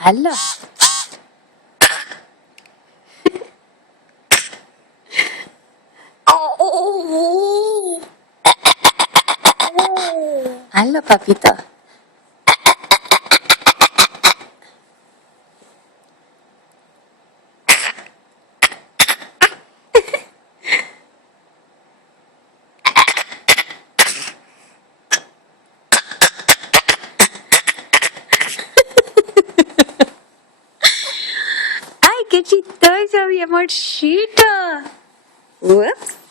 Aló. Aló, papito. Ay, qué chistoso, mi amorcito. Ups.